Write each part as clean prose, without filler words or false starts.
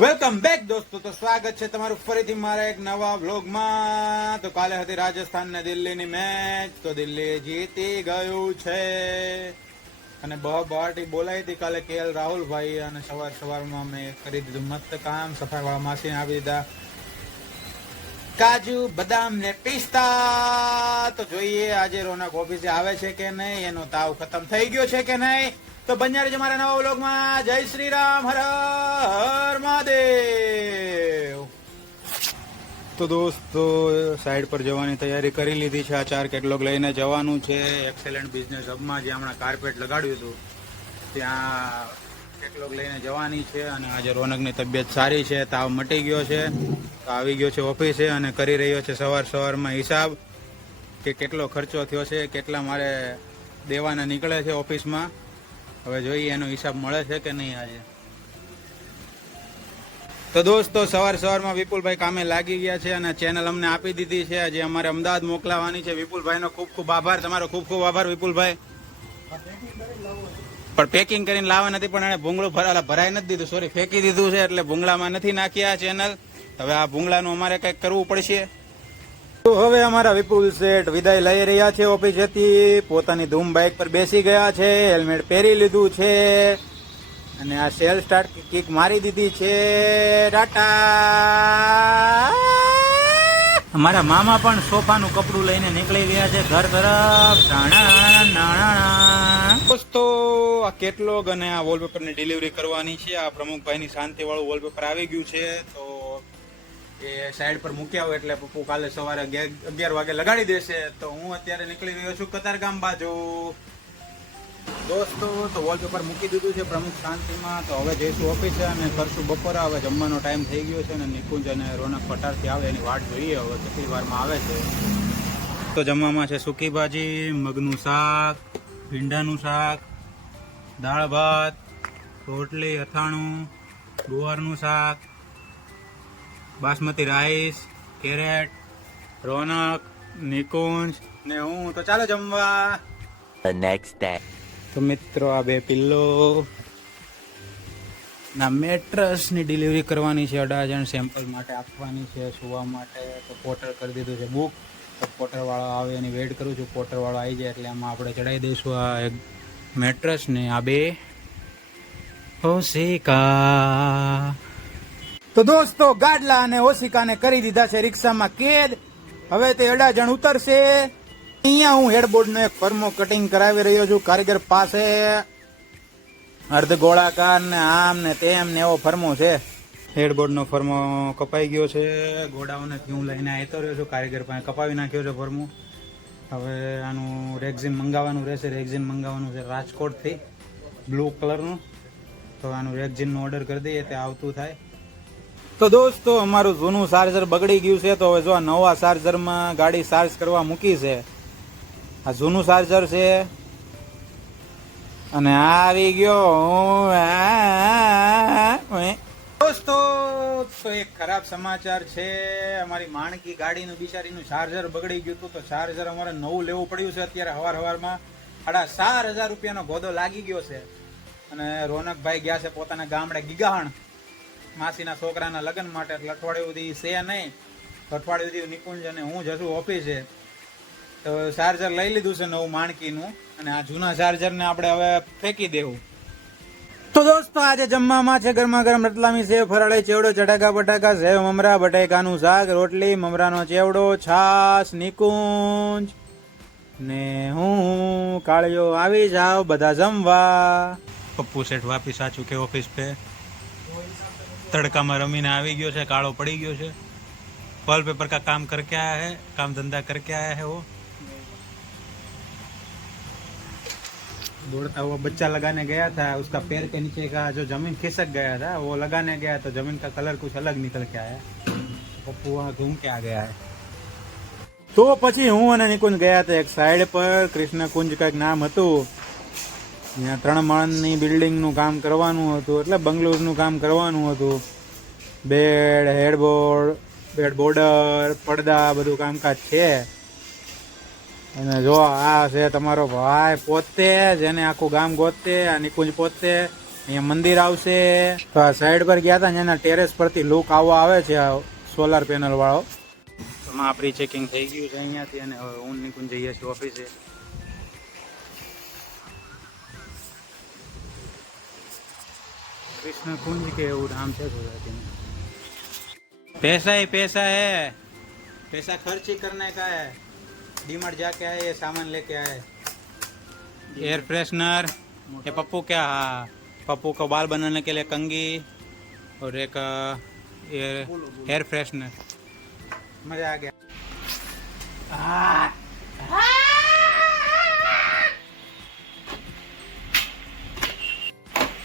Welcome back દોસ્તો. તો સ્વાગત છે તમારું ફરીથી મારા એક નવા વ્લોગમાં. તો કાલે હતી રાજસ્થાન ને દિલ્હીની મેચ, તો દિલ્હી જીતી ગયું છે અને બહાટી બોલાવી હતી કાલે KL રાહુલભાઈ, અને સવારમાં મેં કરી દીધું મસ્ત કામ. સફાઈ વાળા માસીને આપી દીધા કાજુ બદામ ને પિસ્તા. તો જોઈએ આજે રોનક ઓફિસે આવે છે કે નહીં, એનો તાવ ખતમ થઈ ગયો છે કે નહીં. તો બન્યા રહેજો મારા નવા વ્લોગમાં. જય શ્રી રામ, હર હર મહાદેવ. તો દોસ્તો સાઈડ પર જવાની તૈયારી કરી લીધી છે. આ 4 કેટલોગ લઈને જવાનું છે એક્સેલન્ટ બિઝનેસ હબમાં, જ્યાં હમણાં કાર્પેટ લગાડ્યું હતું ત્યાં કેટલોગ લઈને જવાની છે. અને આજે રોનકની તબિયત સારી છે, તાવ મટી ગયો છે, તો આવી ગયો છે ઓફિસે અને કરી રહ્યો છે સવારમાં હિસાબ કે કેટલો ખર્ચો થયો છે, કેટલા મારે દેવાના નીકળે છે ઓફિસમાં. હવે જોઈએ એનો હિસાબ મળે છે કે નહીં આજે. તો દોસ્તો સવારમાં વિપુલભાઈ કામે લાગી ગયા છે અને ચેનલ અમને આપી દીધી છે. આજે અમારે અમદાવાદ મોકલાવાની છે. વિપુલભાઈનો ખૂબ ખૂબ આભાર, તમારો ખૂબ ખૂબ આભાર વિપુલભાઈ. પણ પેકિંગ કરીને લાવવા નથી, પણ એને ભૂંગળું ભરાઈ નથી દીધું, સોરી ફેંકી દીધું છે, એટલે ભૂંગળામાં નથી નાખ્યા ચેનલ. હવે આ ભૂંગળાનું અમારે કંઈક કરવું પડશે. તો હવે અમારા વિપુલ શેઠ વિદાય લઈ રહ્યા છે ઓફિસેથી. પોતાની ધૂમ બાઇક પર બેસી ગયા છે, હેલ્મેટ પહેરી લીધું છે અને આ સેલ સ્ટાર્ટ કિક મારી દીધી છે. ટાટા. અમારા મામા પણ સોફાનું કપડું લઈને નીકળી ગયા છે ઘર તરફ. દોસ્તો આ કેટલોગ અને આ વોલપેપરની ડિલિવરી કરવાની છે. આ પ્રમુખભાઈની શાંતિ વાળું વોલપેપર આવી ગયું છે, તો એ સાઈડ પર મૂક્યા હોય એટલે પપ્પુ કાલે સવારે 11 વાગે લગાડી દેશે. તો હું અત્યારે નીકળી રહ્યો છું કતારગામ બાજુ. દોસ્તો તો વોલપેપર મૂકી દીધું છે પ્રમુખ શાંતિમાં. તો હવે જઈશું ઓફિસે અને કરશું બપોરા. હવે જમવાનો ટાઈમ થઈ ગયો છે અને નિકુંજ અને રોનક પટારથી આવે એની વાટ જોઈએ હવે કેટલી વારમાં આવે છે. તો જમવામાં છે સૂકી ભાજી, મગનું શાક, ભીંડાનું શાક, દાળ ભાત, રોટલી, અથાણું, ગુવારનું શાક, બાસમતી રાઈસ, કેરેટ, રોનક, નિકુંજ ને હું. તો ચાલો જમવા. The next day. તો મિત્રો આ 2 પિલ્લો ના મેટ્રસની ડિલિવરી કરવાની છે. 18 જણ સેમ્પલ માટે આપવાની છે સુવા માટે. તો પોર્ટર કરી દીધું છે બુક. તો પોર્ટરવાળો આવે એની વેઇટ કરું છું. પોર્ટરવાળો આવી જાય એટલે આમાં આપણે ચડાવી દઈશું આ એક મેટ્રસ ને આ 2 ઓશિકા. તો દોસ્તો ગાડલા અને ઓશિકાને કરી દીધા છે રિક્ષામાં કેદ. હવે તે 18 જણ ઉતરશે. અહીંયા હું હેડબોર્ડનો એક ફર્મો કટિંગ કરાવી રહ્યો છું કારીગર પાસે. અર્ધ ગોળાકાર ને આમ ને તેમ ને એવો ફર્મો છે. હેડબોર્ડનો ફર્મો કપાઈ ગયો છે. ગોડાઉનેથી હું લઈને આવતો રહ્યો છું, કારીગર પાસે કપાવી નાખ્યો છે ફર્મો. હવે આનું રેક્ઝિન મંગાવવાનું રહેશે. રેક્ઝિન મંગાવવાનું છે રાજકોટથી, બ્લુ કલરનું. તો આનું રેક્ઝિનનું ઓર્ડર કરી દઈએ તે આવતું થાય. તો દોસ્તો અમારું જૂનું ચાર્જર બગડી ગયું છે, તો હવે જો આ નવા ચાર્જરમાં ગાડી ચાર્જ કરવા મૂકી છે. આ જૂનું ચાર્જર છે અને આવી ગયો દોસ્તો. તો એક ખરાબ સમાચાર છે. અમારી માણકી ગાડીનું બિચારીનું ચાર્જર બગડી ગયું હતું, તો ચાર્જર અમારે નવું લેવું પડ્યું છે. અત્યારે સવારમાં 4,500 રૂપિયાનો ગોદો લાગી ગયો છે. અને રોનકભાઈ ગયા છે પોતાના ગામડે ગીગાહણ માસીના છોકરાના લગ્ન માટે. એટલે અઠવાડિયું સુધી છે નહીં, અઠવાડિયું સુધી નિકુંજ અને હું જશું ઓફિસે. તો ચાર્જર લઈ લીધું છે નવું માણકીનું, અને આ જૂના ચાર્જરને આપણે હવે ફેંકી દેવું. તો દોસ્તો આજે જમવામાં છે ગરમા ગરમ રતલામી સેવ, ફરાળી ચેવડો, ચટાકા બટાકા, સેવ મમરા, બટાકાનું શાક, રોટલી, મમરાનો ચેવડો, છાશ, નિકુંજ ને હું. કાળિયો આવી જાવ બધા જમવા. પપ્પુ શેઠ વાપી સાચું કે ઓફિસ પે तड़का में रमीने આવી ગયો છે, કાળો પડી ગયો છે. वॉलपेपर का काम करके आया है, काम धंधा करके आया है वो. दौड़ता हुआ बच्चा लगाने गया था, उसका पैर के नीचे का जो जमीन खिसक गया था वो लगाने गया, तो जमीन का कलर कुछ अलग निकल के आया. पप्पू वहाँ घूम के आ गया है. તો પછી હું અને નિકુંજ ગયા હતા એક સાઈડ પર, કૃષ્ણ કુંજ કંઈક નામ હતું. ત્યાં 3 માળની બિલ્ડિંગનું કામ કરવાનું હતું, એટલે બંગલોઝનું કામ કરવાનું હતું. બેડ, હેડબોર્ડ, બેડ બોર્ડર, પડદા, બધું કામકાજ છે. અને જો આ છે તમારો ભાઈ પોતે, જેને આખું ગામ ગોતે. આ નિકુંજ પોતે અહીંયા મંદિર આવશે. તો આ સાઈડ પર ગયા હતા ને એના ટેરેસ પરથી લુક આવો આવે છે આ સોલાર પેનલ વાળો. તો આપણી ચેકિંગ થઈ ગયું છે અહીંયાથી અને હવે હું નીકળી જઈએ છીએ ઓફિસે. कृष्ण कुंज के એવું નામ છે ગુજરાતીમાં. पैसा ही पैसा है, पैसा खर्च ही करने का है. डीमार्ट जाके आए ये सामान लेके आए. एयर फ्रेशनर, ये पप्पू क्या, हाँ पप्पू को बाल बनाने के लिए कंघी और एक एयर फ्रेशनर. मजा आ गया.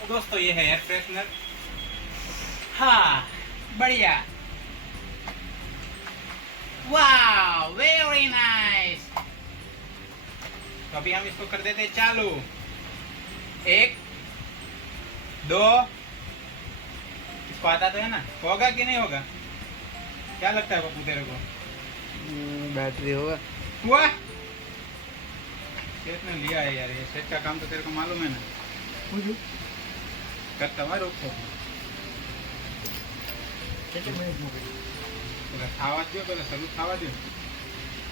दोस्तों ये है एयर फ्रेशनर. हाँ बढ़िया. वाह वेरी नाइस. तो अभी हम इसको कर देते हैं चालू. 1 2. इसको आता तो है ना, होगा कि नहीं होगा? क्या लगता है पप्पू तेरे को? बैटरी होगा. हुआ सेट ने लिया है यार. ये सेट का काम तो तेरे को मालूम है ना. करता हुआ रोक પેલા ખાવા દો, પેલા શરૂ ખાવા દો.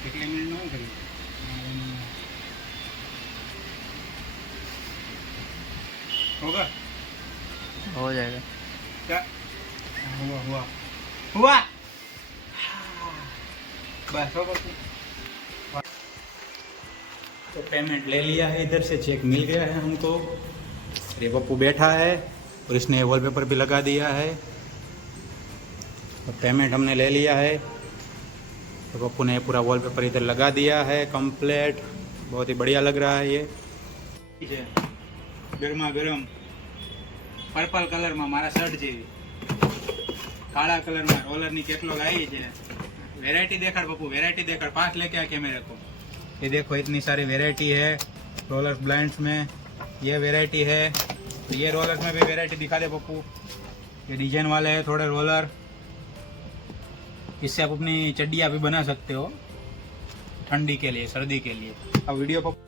કેટલી મિનિટ નું કર્યું होगा? हो जाएगा. क्या हुआ हुआ हुआ बस हो गया. तो पेमेंट ले लिया है, इधर से चेक मिल गया है हमको. ये पप्पू बैठा है और इसने वॉलपेपर भी लगा दिया है. तो पेमेंट हमने ले लिया है. तो पप्पू ने पूरा वॉलपेपर इधर लगा दिया है कंप्लीट. बहुत ही बढ़िया लग रहा है ये. गरमा गरम पर्पल कलर में मारा शर्ट जेवी काला कलर में रोलर नी केटलॉग आई है. वेरायटी देखाड़ पप्पू, वेरायटी देखाड़. पास लेके आ कैमरे को. ये देखो इतनी सारी वेरायटी है रोलर ब्लाइंड्स में. ये वेरायटी है. तो ये रोलर्स में भी वेरायटी दिखा दे पप्पू. ये डिजाइन वाले हैं थोड़े रोलर. इससे आप अपनी चड्डियाँ भी बना सकते हो ठंडी के लिए, सर्दी के लिए. अब वीडियो पप्पू.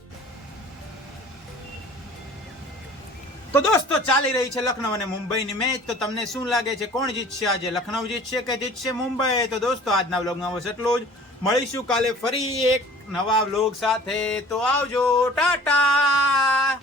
તો દોસ્તો ચાલી રહી છે લખનઉ અને મુંબઈની મેચ. તો તમને શું લાગે છે કોણ જીતશે આજે, લખનઉ જીતશે કે જીતશે મુંબઈ? તો દોસ્તો આજના વ્લોગમાં બસ એટલું જ. મળીશું કાલે ફરી એક નવા વ્લોગ સાથે. તો આવજો, ટાટા.